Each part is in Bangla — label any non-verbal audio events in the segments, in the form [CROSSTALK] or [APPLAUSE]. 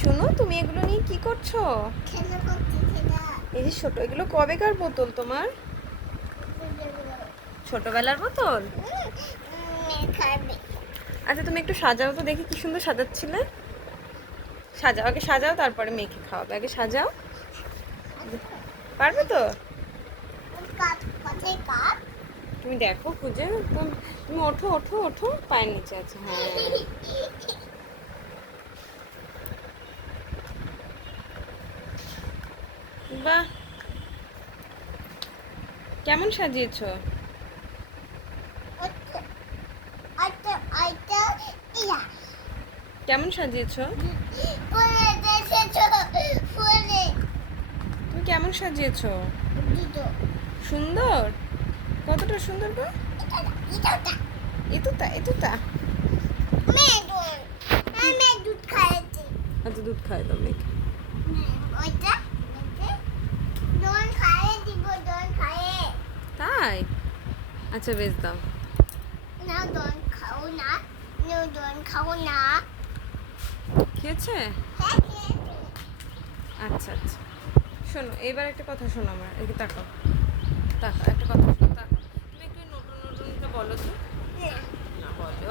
শোনো তুমি এগুলো নিয়ে কি করছ? এই যে ছোট এগুলো কবেকার বোতল তোমার? ছোটবেলার বোতল? আচ্ছা তুমি একটু সাজাও তো দেখি কি সুন্দর সাজাচ্ছিলে। সাজাও আগে সাজাও তারপরে মেখে খাওয়াবে। আগে সাজাও। পারবে তো? তুমি দেখো খুঁজে। তুমি তুমি ওঠো ওঠো ওঠো পায়ের নিচে আছে। হ্যাঁ। [LAUGHS] বাহ কেমন সাজিয়েছো? কেমন সাজিয়েছো? তুমি কেমন সাজিয়েছো? সুন্দর? কতটা সুন্দর গো? দুধ খাইছি আচ্ছা দুধ খাই দাও মেয়েকে ওইটা দোন খাইয়ে দিব দোন খাইয়ে তাই আচ্ছা বেশ দাও। না দোন খাও না নো দোন খাও না খেয়েছে? আচ্ছা আচ্ছা। শোনো এইবার একটা কথা শোনো আমার। এদিকে তাকাও। তাকাও একটা কথা শোনো তাকাও। তুমি একটু নতুন নতুনটা বলো তো। না বলো।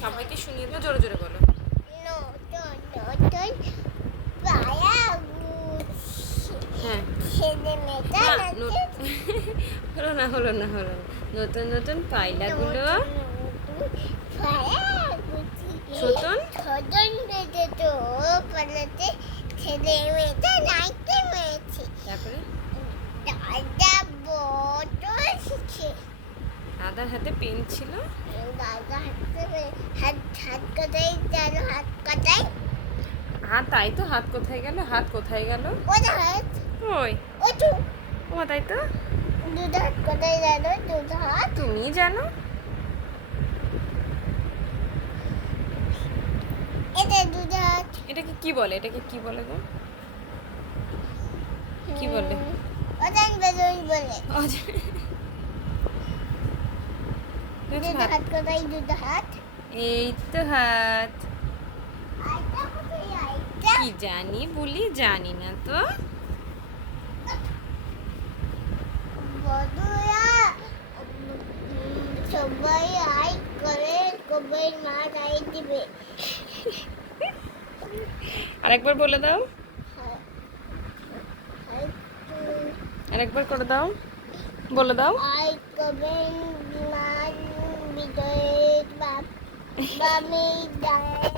সবাইকে শুনিয়ে দাও জোরে জোরে বলো। No, don't, don't, don't. পায়া হ্যাঁ ছেলে মেয়েটা না, নাচে নত- হলো না হলো না হলো নতুন নতুন পাইলাগুলো পায়া গুছি ছোটন? ছোটন বেজে তো পালাতে ছেলে মেয়েটা নাচতে মেয়েছে তারপরে? দাদা বড় শিখে দাদার হাতে পেন ছিল? দাদা হাতে হাত হাত হাত তাই তো হাত কোথায় গেল? হাত কোথায় গেল? ওই। ওটু ও তাই তো? জানো দুধ তুমি জানো। এটা এটাকে কি বলে? এটাকে কি বলে গো? কি বলে? কোথায় এই তো হাত। আইটা কি জানি বলি জানি না তো। সবাই আই করে কবে মা গাই দিবে। আরেকবার বলে দাও। হ্যাঁ। আই আরেকবার করে দাও। বলে দাও। আই কবে মা বিদয় বাপ। বামি দায়